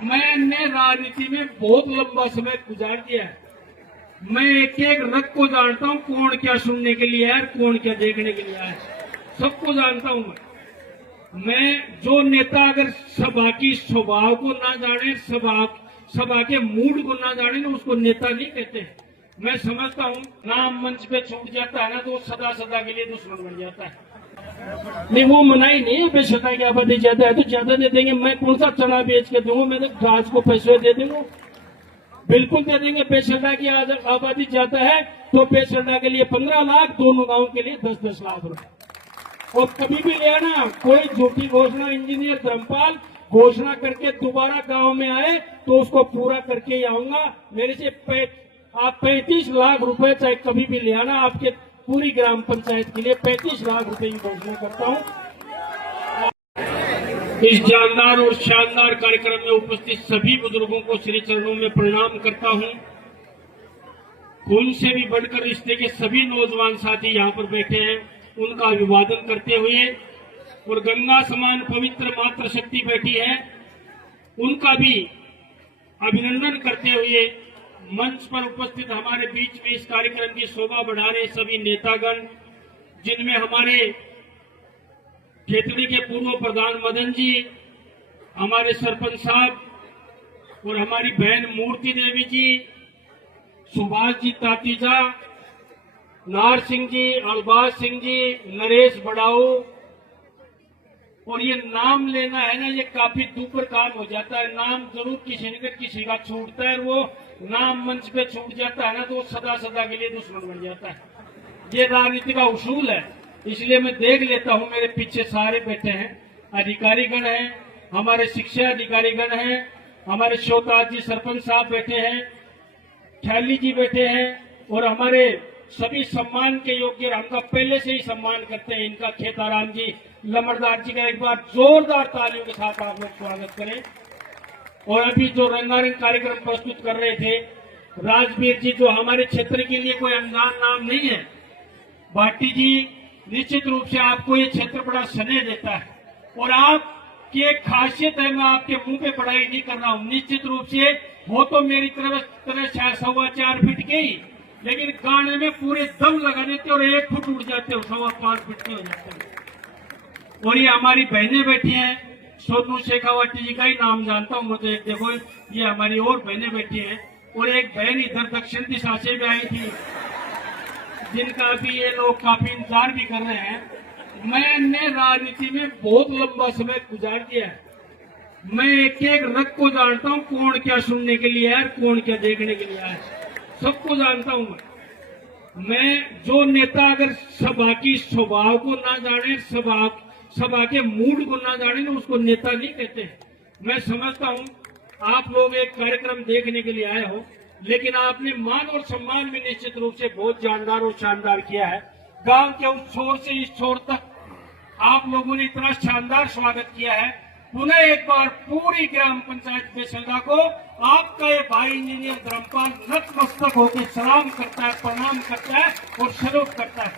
मैंने राजनीति में बहुत लंबा समय गुजार दिया है। मैं एक एक रंग को जानता हूँ, कौन क्या सुनने के लिए है, कौन क्या देखने के लिए है, सबको जानता हूँ मैं जो नेता अगर सभा की स्वभाव को ना जाने, सभा के मूड को ना जाने ना, उसको नेता नहीं कहते। मैं समझता हूँ नाम मंच पे छूट जाता है ना, तो सदा सदा के लिए दुश्मन बन जाता है। नहीं, वो मनाही नहीं है। बेशता की आबादी ज्यादा है तो ज्यादा दे देंगे। मैं कौन सा चना बेच के दूंगा? मैं तो घास को पैसे दे दूंगा, बिल्कुल दे देंगे। बेशता की आबादी ज्यादा है तो बेशता के लिए 15 लाख, दोनों गांव के लिए 10-10 लाख रुपए। और कभी भी लेना कोई झूठी घोषणा इंजीनियर धर्मपाल घोषणा करके दोबारा गांव में आए तो उसको पूरा करके ही आऊंगा। मेरे से आप 35 लाख रुपए चाहे कभी भी ले आना, आपके पूरी ग्राम पंचायत के लिए 35 लाख रुपए की घोषणा करता हूं। इस जानदार और शानदार कार्यक्रम में उपस्थित सभी बुजुर्गों को श्री चरणों में प्रणाम करता हूं। खून से भी बढ़कर रिश्ते के सभी नौजवान साथी यहाँ पर बैठे हैं, उनका अभिवादन करते हुए, और गंगा समान पवित्र मातृ शक्ति बैठी है, उनका भी अभिनंदन करते हुए, मंच पर उपस्थित हमारे बीच में इस कार्यक्रम की शोभा बढ़ा रहे सभी नेतागण, जिनमें हमारे खेतड़ी के पूर्व प्रधान मदन जी, हमारे सरपंच साहब और हमारी बहन मूर्ति देवी जी, सुभाष जी तातीजा, नार सिंह जी, अलबाज सिंह जी, नरेश बड़ाऊ। और ये नाम लेना है ना, ये काफी दूपर काम हो जाता है। नाम जरूर किसी न किसी का छूटता है, वो नाम मंच पे छूट जाता है ना, तो वो सदा सदा के लिए दुश्मन बन जाता है। ये राजनीति का उसूल है। इसलिए मैं देख लेता हूँ, मेरे पीछे सारे बैठे हैं, अधिकारीगण हैं, हमारे शिक्षा अधिकारीगण हैं, हमारे शोताज जी सरपंच साहब बैठे हैं, ख्याली जी बैठे हैं, और हमारे सभी सम्मान के योग्य, हमका पहले से ही सम्मान करते हैं इनका खेताराम जी, लमरदार जी का एक बार जोरदार तालियों के साथ आप लोग स्वागत करें। और अभी जो रंगारंग कार्यक्रम प्रस्तुत कर रहे थे राजवीर जी, जो हमारे क्षेत्र के लिए कोई अनजान नाम नहीं है, भाटी जी, निश्चित रूप से आपको ये क्षेत्र बड़ा स्नेह देता है। और आपकी एक खासियत है, मैं आपके मुंह पे पढ़ाई नहीं कर रहा हूँ, निश्चित रूप से वो तो मेरी तरह 4.25 फीट के ही, लेकिन गाने में पूरे दम लगा देते और 1 फुट उड़ जाते हो, 5.25 फीट के हो जाते हैं। और ये हमारी बहनें बैठी हैं, सोनू शेखावटी जी का ही नाम जानता हूँ मुझे, देखो ये हमारी और बहनें बैठी हैं, और एक बहन इधर दक्षिण दिशा से भी आई थी, जिनका भी ये लोग काफी इंतजार भी कर रहे हैं। मैंने राजनीति में बहुत लंबा समय गुजार दिया है। मैं एक एक रंग को जानता हूँ, कौन क्या सुनने के लिए है, कौन क्या देखने के लिए है, सबको जानता हूँ मैं जो नेता अगर सभा की स्वभाव को ना जाने, सभा के मूड को ना जाने ना, उसको नेता नहीं कहते। मैं समझता हूँ आप लोग एक कार्यक्रम देखने के लिए आए हो, लेकिन आपने मान और सम्मान में निश्चित रूप से बहुत जानदार और शानदार किया है। गांव के उस छोर से इस छोर तक आप लोगों ने इतना शानदार स्वागत किया है। पुनः एक बार पूरी ग्राम पंचायत बेसलदा को आपका ये भाई इंजीनियर धर्मपाल नतमस्तक होकर सलाम करता है, प्रणाम करता है और सैल्यूट करता है।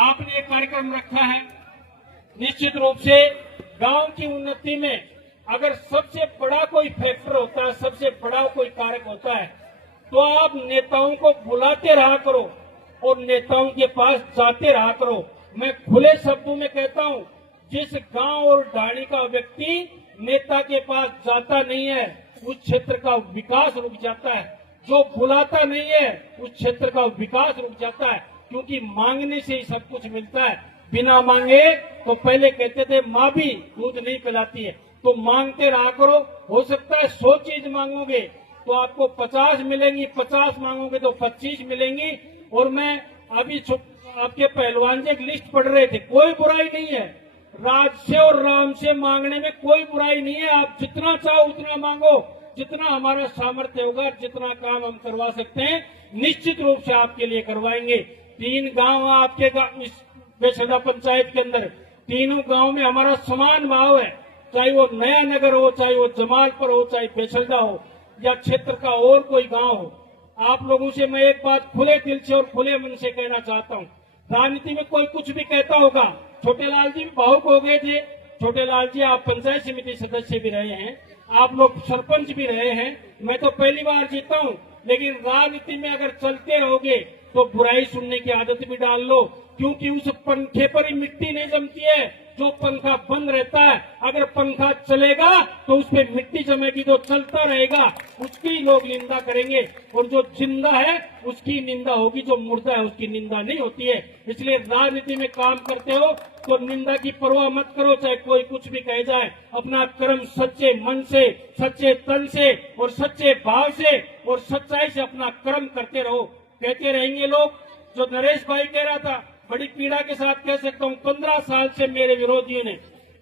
आपने ये कार्यक्रम रखा है, निश्चित रूप से गांव की उन्नति में अगर सबसे बड़ा कोई फैक्टर होता है, सबसे बड़ा कोई कारक होता है, तो आप नेताओं को बुलाते रहा करो और नेताओं के पास जाते रहा करो। मैं खुले शब्दों में कहता हूं, जिस गांव और ढाणी का व्यक्ति नेता के पास जाता नहीं है, उस क्षेत्र का विकास रुक जाता है। जो बुलाता नहीं है, उस क्षेत्र का विकास रुक जाता है, क्योंकि मांगने से ही सब कुछ मिलता है। बिना मांगे, तो पहले कहते थे माँ भी दूध नहीं पिलाती है, तो मांगते रहा करो। हो सकता है 100 चीज मांगोगे तो आपको 50 मिलेंगी, 50 मांगोगे तो 25 मिलेंगी। और मैं अभी आपके पहलवान जी एक लिस्ट पढ़ रहे थे, कोई बुराई नहीं है, राज से और राम से मांगने में कोई बुराई नहीं है। आप जितना चाहो उतना मांगो, जितना हमारा सामर्थ्य होगा, जितना काम हम करवा सकते हैं, निश्चित रूप से आपके लिए करवाएंगे। 3 गांव आपके इस बेसदा पंचायत के अंदर, तीनों गांव में हमारा समान भाव है, चाहे वो नया नगर हो, चाहे वो जमालपुर हो, चाहे बेसलदा हो, या क्षेत्र का और कोई गांव हो। आप लोगों से मैं एक बात खुले दिल से और खुले मन से कहना चाहता हूं, राजनीति में कोई कुछ भी कहता होगा, छोटे लाल जी भी भावुक हो गए थे। छोटे लाल जी, आप पंचायत समिति सदस्य भी रहे हैं, आप लोग सरपंच भी रहे हैं, मैं तो पहली बार जीता हूं, लेकिन राजनीति में अगर चलते रहोगे तो बुराई सुनने की आदत भी डाल लो, क्योंकि उस पंखे पर ही मिट्टी नहीं जमती है जो पंखा बंद रहता है। अगर पंखा चलेगा तो उस पर मिट्टी जमेगी, जो चलता रहेगा उसकी लोग निंदा करेंगे, और जो जिंदा है उसकी निंदा होगी, जो मुर्दा है उसकी निंदा नहीं होती है। इसलिए राजनीति में काम करते हो तो निंदा की परवाह मत करो, चाहे कोई कुछ भी कह जाए। अपना कर्म सच्चे मन से, सच्चे तन से और सच्चे भाव से और सच्चाई से अपना कर्म करते रहो। कहते रहेंगे लोग, जो नरेश भाई कह रहा था, बड़ी पीड़ा के साथ कह सकता हूँ, 15 साल से मेरे विरोधियों ने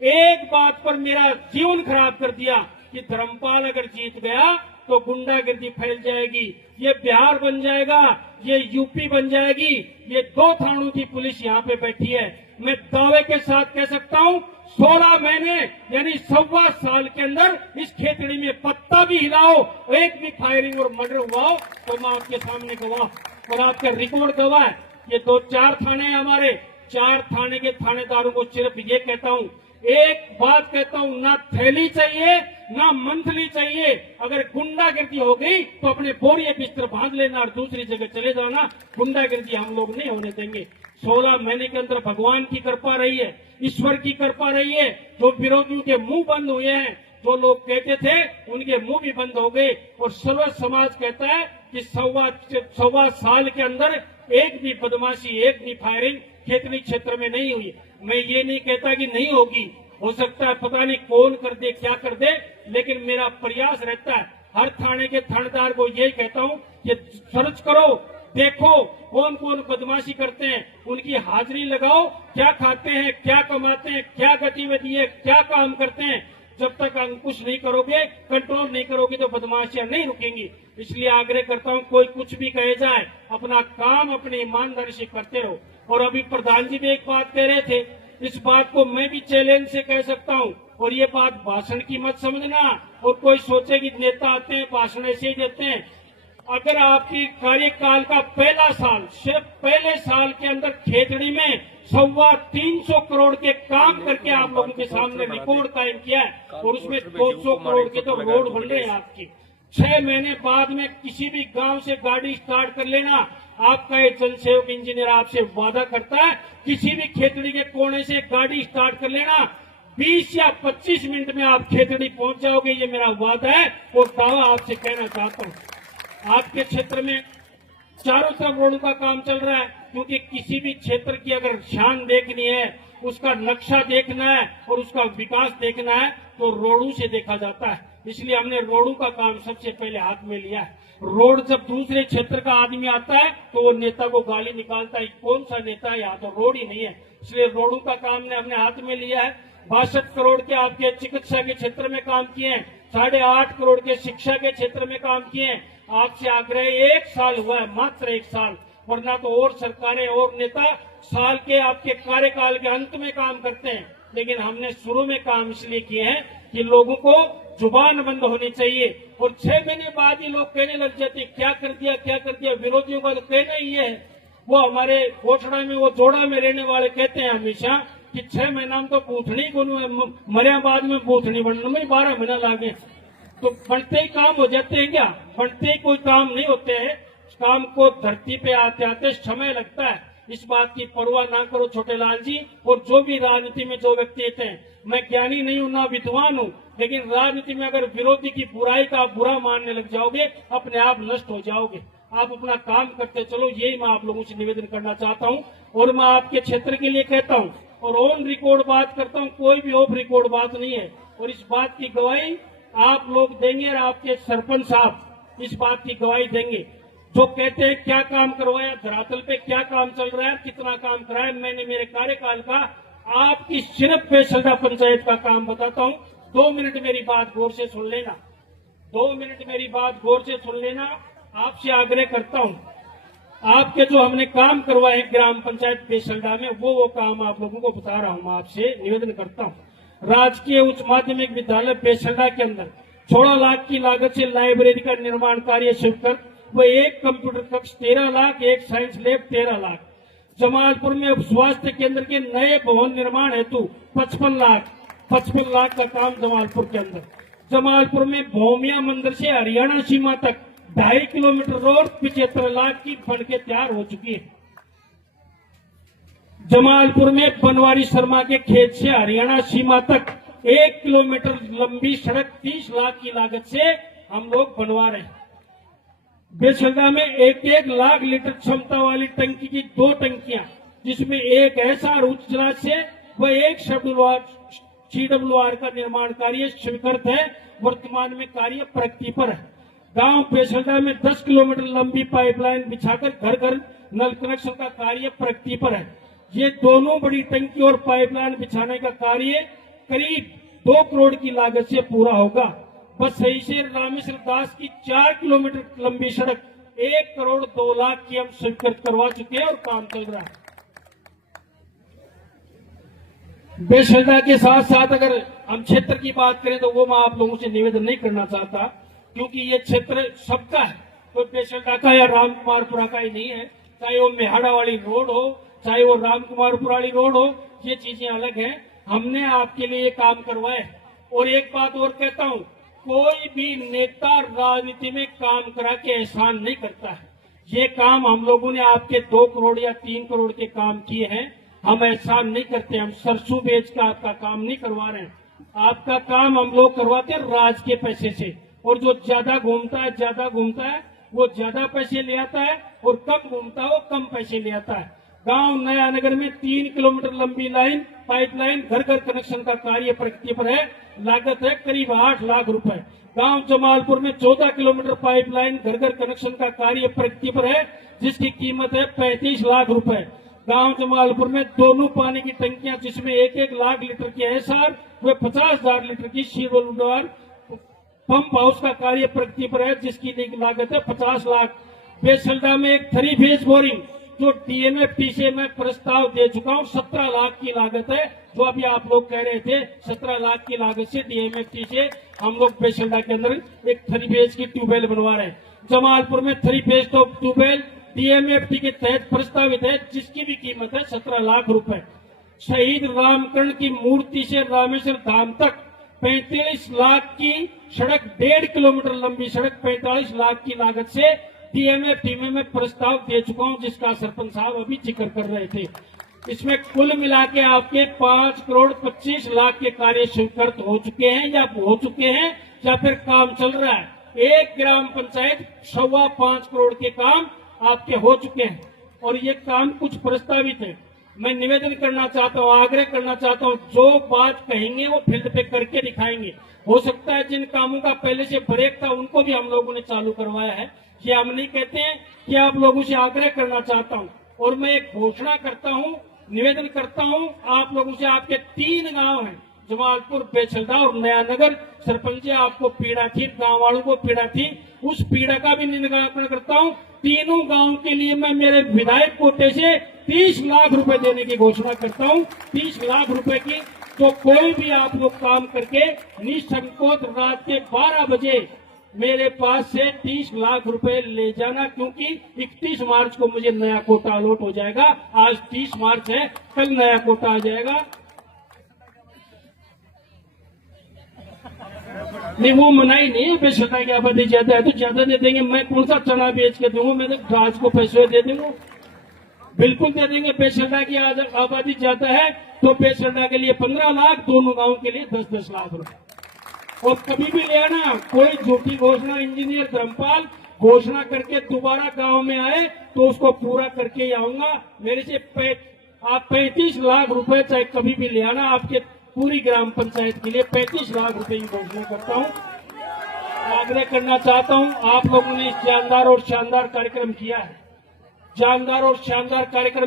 एक बात पर मेरा जीवन खराब कर दिया कि धर्मपाल अगर जीत गया तो गुंडागर्दी फैल जाएगी, ये बिहार बन जाएगा, ये यूपी बन जाएगी, ये 2 थानों की पुलिस यहाँ पे बैठी है। मैं दावे के साथ कह सकता हूँ 16 महीने यानी 1.25 साल के अंदर इस खेतड़ी में पत्ता भी हिलाओ, एक भी फायरिंग और मर्डर हुआ हो तो मैं आपके सामने गवाह और आपका रिकॉर्ड गवाह है। ये 2-4 थाने हैं हमारे, 4 थाने के थानेदारों को सिर्फ ये कहता हूँ, एक बात कहता हूँ, ना थैली चाहिए ना मंथली चाहिए। अगर गुंडागर्दी हो गई तो अपने बोरिए बिस्तर बांध लेना और दूसरी जगह चले जाना। गुंडागर्दी हम लोग नहीं होने देंगे। 16 महीने के अंदर भगवान की कृपा रही है, ईश्वर की कृपा रही है। जो विरोधियों के मुंह बंद हुए हैं, जो लोग कहते थे उनके मुंह भी बंद हो गए, और सर्व समाज कहता है कि 1.25 साल के अंदर एक भी बदमाशी, एक भी फायरिंग खेतड़ी क्षेत्र में नहीं हुई। मैं ये नहीं कहता कि नहीं होगी, हो सकता है पता नहीं कौन कर दे क्या कर दे, लेकिन मेरा प्रयास रहता है हर थाने के थानेदार को यही कहता हूँ कि सर्च करो, देखो कौन कौन बदमाशी करते हैं, उनकी हाजिरी लगाओ, क्या खाते हैं, क्या कमाते हैं, क्या गतिविधि है, क्या काम करते हैं। जब तक अंकुश नहीं करोगे, कंट्रोल नहीं करोगे तो बदमाशियां नहीं रुकेंगी। इसलिए आग्रह करता हूं, कोई कुछ भी कहे जाए, अपना काम अपनी ईमानदारी से करते रहो। और अभी प्रधान जी भी एक बात कह रहे थे, इस बात को मैं भी चैलेंज से कह सकता हूं, और ये बात भाषण की मत समझना और कोई सोचे कि नेता आते हैं भाषण ऐसे ही देते हैं। अगर आपकी कार्यकाल का पहला साल, सिर्फ पहले साल के अंदर खेतड़ी में 325 करोड़ के काम करके आप लोगों के सामने रिकॉर्ड कायम किया है, और उसमें 200 करोड़ के तो रोड बन रहे हैं आपकी। 6 महीने बाद में किसी भी गांव से गाड़ी स्टार्ट कर लेना, आपका एक जनसेवक इंजीनियर आपसे वादा करता है, किसी भी खेतड़ी के कोने से गाड़ी स्टार्ट कर लेना, 20 या 25 मिनट में आप खेतड़ी पहुंच जाओगे। ये मेरा वादा है और दावा आपसे कहना चाहता हूँ। आपके क्षेत्र में चारों तरफ रोड का काम चल रहा है, क्योंकि किसी भी क्षेत्र की अगर शान देखनी है, उसका नक्शा देखना है और उसका विकास देखना है तो रोडों से देखा जाता है। इसलिए हमने रोडों का काम सबसे पहले हाथ में लिया है। रोड जब दूसरे क्षेत्र का आदमी आता है तो वो नेता को गाली निकालता है, कौन सा नेता है, यहाँ तो रोड ही नहीं है। इसलिए रोडों का काम ने हमने हाथ में लिया है। 62 करोड़ के आपके चिकित्सा के क्षेत्र में काम किए हैं, 8.5 करोड़ के शिक्षा के क्षेत्र में काम किए हैं। आपसे आग्रह, 1 साल हुआ है, मात्र 1 साल, वरना तो और सरकारें और नेता साल के आपके कार्यकाल के अंत में काम करते हैं, लेकिन हमने शुरू में काम इसलिए किए हैं कि लोगों को जुबान बंद होनी चाहिए। और 6 महीने बाद ही लोग कहने लग जाते क्या कर दिया, क्या कर दिया। विरोधियों का तो कहना ही है, वो हमारे घोषणा में, वो जोड़ा में रहने वाले कहते हैं हमेशा कि 6 महीना में तो पूछनी को मरिया बाद में पूछनी बनने में 12 महीना लागे। तो बनते ही काम हो जाते हैं क्या? बनते ही कोई काम नहीं होते हैं। काम को धरती पे आते आते समय लगता है। इस बात की परवाह ना करो छोटे लाल जी। और जो भी राजनीति में जो व्यक्ति रहते हैं, मैं ज्ञानी नहीं हूं ना विद्वान हूं, लेकिन राजनीति में अगर विरोधी की बुराई का आप बुरा मानने लग जाओगे, अपने आप नष्ट हो जाओगे। आप अपना काम करते चलो, यही मैं आप लोगों से निवेदन करना चाहता हूं। और मैं आपके क्षेत्र के लिए कहता हूं और ऑन रिकॉर्ड बात करता हूं, कोई भी ऑफ रिकॉर्ड बात नहीं है। और इस बात की गवाही आप लोग देंगे और आपके सरपंच साहब इस बात की गवाही देंगे। जो कहते हैं क्या काम करवाया, धरातल पे क्या काम चल रहा है, कितना काम कराया, मैंने मेरे कार्यकाल का आपकी सिर्फ बेसल्दा पंचायत का काम बताता हूं। 2 मिनट मेरी बात गौर से सुन लेना, 2 मिनट मेरी बात गौर से सुन लेना। आपसे आग्रह करता हूं, आपके जो हमने काम करवाए ग्राम पंचायत बेसल्दा में, वो काम आप लोगों को बता रहा हूं। आपसे निवेदन करता हूं, राजकीय उच्च माध्यमिक विद्यालय बेसल्दा के अंदर 16 लाख की लागत से लाइब्रेरी का निर्माण कार्य शुरू कर, वो 1 कंप्यूटर कक्ष 13 लाख, 1 साइंस लैब 13 लाख। जमालपुर में उप स्वास्थ्य केंद्र के नए भवन निर्माण हेतु 55 लाख का काम जमालपुर के अंदर। जमालपुर में भौमिया मंदिर से हरियाणा सीमा तक 2.5 किलोमीटर रोड 75 लाख की बनके तैयार हो चुकी है। जमालपुर में बनवारी शर्मा के खेत से हरियाणा सीमा तक 1 किलोमीटर लंबी सड़क 30 लाख की लागत से हम लोग बनवा रहे हैं। बेसल्दा में 1 लाख लीटर क्षमता वाली टंकी की 2 टंकियां, जिसमें एक एसआर उच्च जलाश से व एक CWR का निर्माण कार्य स्वीकृत है। वर्तमान में कार्य प्रगति पर है। गांव बेसल्दा में 10 किलोमीटर लंबी पाइपलाइन बिछाकर घर घर नल कनेक्शन का कार्य प्रगति पर है। ये दोनों बड़ी टंकी और पाइपलाइन बिछाने का कार्य करीब 2 करोड़ की लागत से पूरा होगा। बस सही से रामेश्वर दास की 4 किलोमीटर लंबी सड़क 1 करोड़ 2 लाख की हम स्वीकृत करवा चुके हैं और काम चल रहा है। बेसल्दा के साथ साथ अगर हम क्षेत्र की बात करें तो वो मैं आप लोगों से निवेदन नहीं करना चाहता, क्योंकि ये क्षेत्र सबका है, कोई बेसल्दा का या रामकुमारपुरा का ही नहीं है। चाहे वो मेहाड़ा वाली रोड हो, चाहे वो रामकुमारपुरा वाली रोड हो, ये चीजें अलग हैं। हमने आपके लिए ये काम करवाए। और एक बात और कहता हूँ, कोई भी नेता राजनीति में काम करा के एहसान नहीं करता है। ये काम हम लोगों ने आपके 2 करोड़ या 3 करोड़ के काम किए हैं। हम एहसान नहीं करते। हम सरसों बेच का आपका काम नहीं करवा रहे हैं। आपका काम हम लोग करवाते हैं राज के पैसे से। और जो ज्यादा घूमता है वो ज्यादा पैसे ले आता है, और कम घूमता है वो कम पैसे ले आता है। गांव नया नगर में 3 किलोमीटर लंबी लाइन पाइपलाइन घर घर कनेक्शन का कार्य प्रगति पर है। लागत है करीब 8 लाख रुपए। गांव जमालपुर में 14 किलोमीटर पाइपलाइन घर घर कनेक्शन का कार्य प्रगति पर है, जिसकी कीमत है 35 लाख रुपए। गांव जमालपुर में दोनों पानी की टंकियां, जिसमें 1 लाख लीटर की एसआर व 50,000 लीटर की CWR पंप हाउस का कार्य प्रगति पर है, जिसकी लागत है 50 लाख। बेसल्दा में एक 3 फेज बोरिंग जो DMFT से मैं प्रस्ताव दे चुका हूं, 17 लाख की लागत है। जो अभी आप लोग कह रहे थे 17 लाख की लागत से DMFT से हम लोग बेसल्दा के अंदर एक 3 फेज की ट्यूबवेल बनवा रहे हैं। जमालपुर में 3 फेज ट्यूबवेल DMFT के तहत प्रस्तावित है, जिसकी भी कीमत है 17 लाख रुपए। शहीद रामकर्ण की मूर्ति से रामेश्वर धाम तक 45 लाख की सड़क, 1.5 किलोमीटर लंबी सड़क 45 लाख की लागत से DMFT में मैं प्रस्ताव दे चुका हूं, जिसका सरपंच साहब अभी जिक्र कर रहे थे। इसमें कुल मिला के आपके 5 करोड़ 25 लाख के कार्य स्वीकृत हो चुके हैं या फिर काम चल रहा है। एक ग्राम पंचायत 5.25 करोड़ के काम आपके हो चुके हैं, और ये काम कुछ प्रस्तावित है। मैं निवेदन करना चाहता हूँ, आग्रह करना चाहता हूँ, जो बात कहेंगे वो फील्ड पे करके दिखाएंगे। हो सकता है जिन कामों का पहले से ब्रेक था उनको भी हम लोगों ने चालू करवाया है। ये हम नहीं कहते हैं कि आप लोगों से आग्रह करना चाहता हूँ। और मैं एक घोषणा करता हूँ, निवेदन करता हूँ आप लोगों से। आपके 3 गांव हैं, जमालपुर, बेसल्दा और नया नगर। सरपंच जी, आपको पीड़ा थी, गांव वालों को पीड़ा थी, उस पीड़ा का भी निराकरण करता हूँ। तीनों गांव के लिए मैं मेरे विधायक कोटे से 30 लाख रुपए देने की घोषणा करता हूँ। 30 लाख रुपए की। तो कोई भी आप लोग काम करके निसंकोच रात के 12 बजे मेरे पास से 30 लाख रुपए ले जाना, क्योंकि 31 मार्च को मुझे नया कोटा अलॉट हो जाएगा। आज 30 मार्च है, कल नया कोटा आ जाएगा। नहीं, वो मनाही नहीं है। बेसल्दा की आबादी ज्यादा है तो ज्यादा दे देंगे। मैं कौन सा चना बेच के दूंगा? मैं तो राज को पैसे दे दूंगा, बिल्कुल दे देंगे। बेसल्दा की आबादी ज्यादा है तो बेसल्दा के लिए 15 लाख, दोनों गांव के लिए 10-10 लाख रुपए। और कभी भी ले आना, कोई झूठी घोषणा इंजीनियर धर्मपाल घोषणा करके दोबारा गांव में आए तो उसको पूरा करके ही आऊंगा। मेरे से आप 35 लाख रुपए चाहे कभी भी ले आना, आपके पूरी ग्राम पंचायत के लिए 35 लाख रुपए की घोषणा करता हूं। आग्रह करना चाहता हूं, आप लोगों ने जानदार और शानदार कार्यक्रम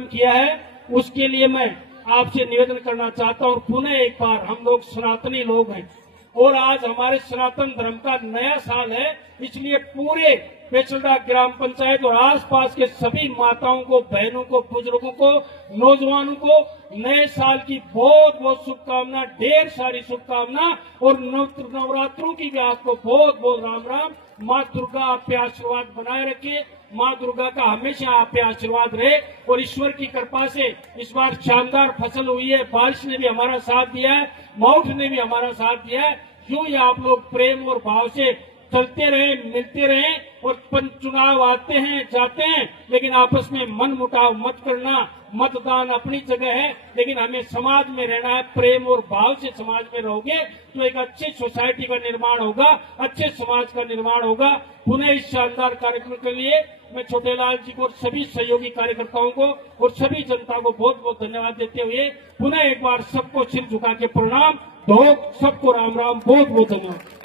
किया है, उसके लिए मैं आपसे निवेदन करना चाहता हूं। पुनः एक बार, हम लोग सनातनी लोग हैं और आज हमारे सनातन धर्म का नया साल है, इसलिए पूरे बेसल्दा ग्राम पंचायत और आसपास के सभी माताओं को, बहनों को, बुजुर्गों को, नौजवानों को नए साल की बहुत बहुत शुभकामना, ढेर सारी शुभकामना। और नवरात्रों की भी आपको बहुत बहुत राम राम। माँ दुर्गा आप पे आशीर्वाद बनाए रखे, माँ दुर्गा का हमेशा आप पे आशीर्वाद रहे। और ईश्वर की कृपा से इस बार शानदार फसल हुई है, बारिश ने भी हमारा साथ दिया है, माउंट ने भी हमारा साथ दिया है। यूं ही आप लोग प्रेम और भाव से चलते रहे, मिलते रहे। और चुनाव आते हैं जाते हैं, लेकिन आपस में मन मुटाव मत करना। मतदान अपनी जगह है, लेकिन हमें समाज में रहना है। प्रेम और भाव से समाज में रहोगे तो एक अच्छी सोसाइटी का निर्माण होगा, अच्छे समाज का निर्माण होगा। पुनः इस शानदार कार्यक्रम के लिए मैं छोटेलाल जी को और सभी सहयोगी कार्यकर्ताओं को और सभी जनता को बहुत बहुत धन्यवाद देते हुए पुनः एक बार सबको सिर झुका के प्रणाम। सबको राम राम, बहुत बहुत धन्यवाद।